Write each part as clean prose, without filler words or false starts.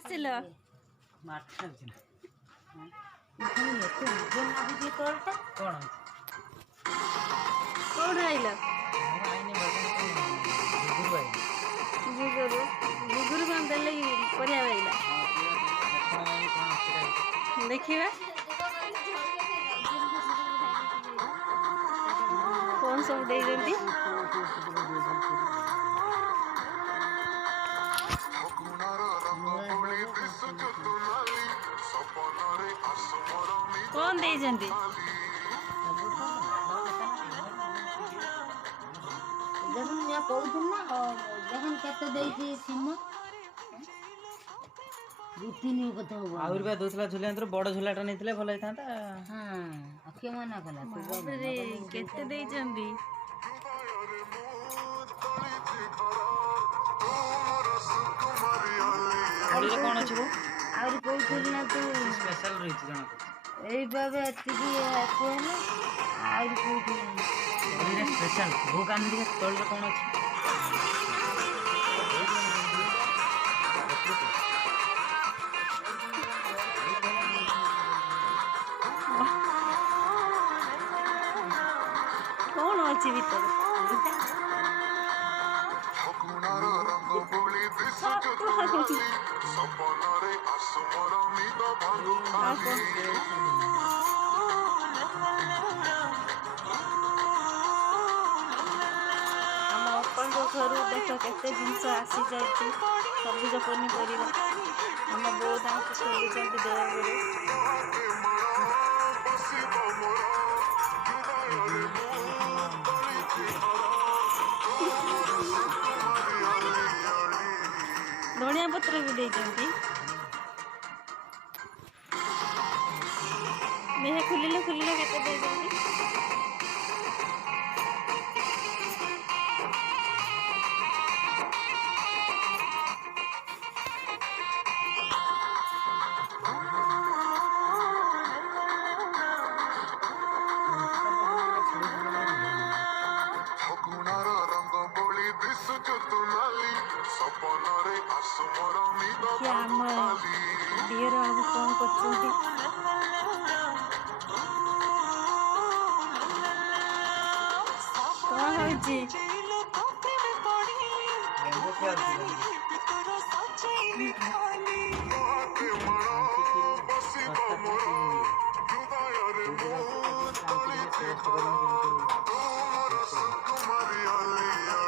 ଆସିଲ କୋଉଠୁ ଆଇଲ? ଗୁଗୁରୁ କଣ ଦେଲେ କି ପରିବା ପାଇଲା? ଦେଖିବା କଣ ସବୁ ଦେଇଛନ୍ତି। କଣ ଦେଇଛନ୍ତି? देखुन या कहूथुन ना देखन केते देइछि सिम रुतिनी कथा हो आउर बा दोसला झुलियंत्र बड़ झुलाटा नेथिले भल हेतांता। हां अखे मना कला बापरे केते देइछंदी। थोड़ी रे कोन अछि गो आउर कहूथुन ना तू स्पेशल रहिछि जणा एई बाबे एतिकी कोन आउर कहूथुन थोड़ी रे स्पेशल भू कान दिके तोल रे कोन अछि कौन अच्छी भीतर आम अपन घर देख केते जिनस आसी जाइए सबुज पनीपरिया आम बो खोलुंट देवरे धनिया पत्र भी देइछंती। मेहे खुलिले खुलिले केते देइछंती। क्या आम डियर बाबू कौन करछंती कौन होइछि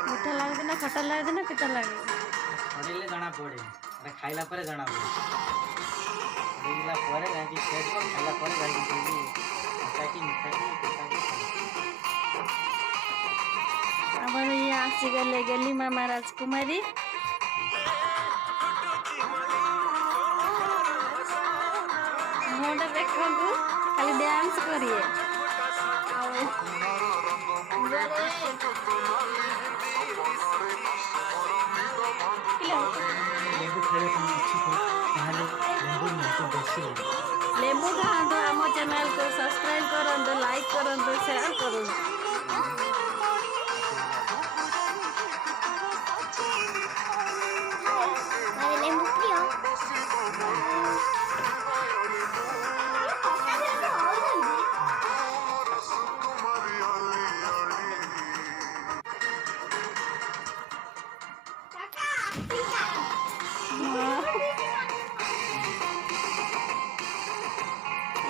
मीठा लागे ना खट्टा लागे ना पिता लागे छड़ेले जाना पड़े अरे खाइला परे जाना पड़े देला परे जाकी खेत को खाइला परे जाकी तुली ताकि मिठा की पिता की आबर ये आसी गले गेली मामा राजकुमारी मोटा देखंतु खाली डांस करिए लेंबू खाते आम चैनल को सब्सक्राइब करूँ लाइक करूँ शेयर करूँ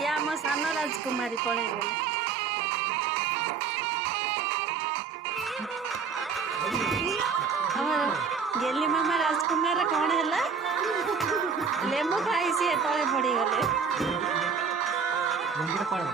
या आम सान राजकुमारी पड़े गेली मामा राजकुमार कौन है लेंबू खाई सी तले पड़ी गले लेंबू पड़े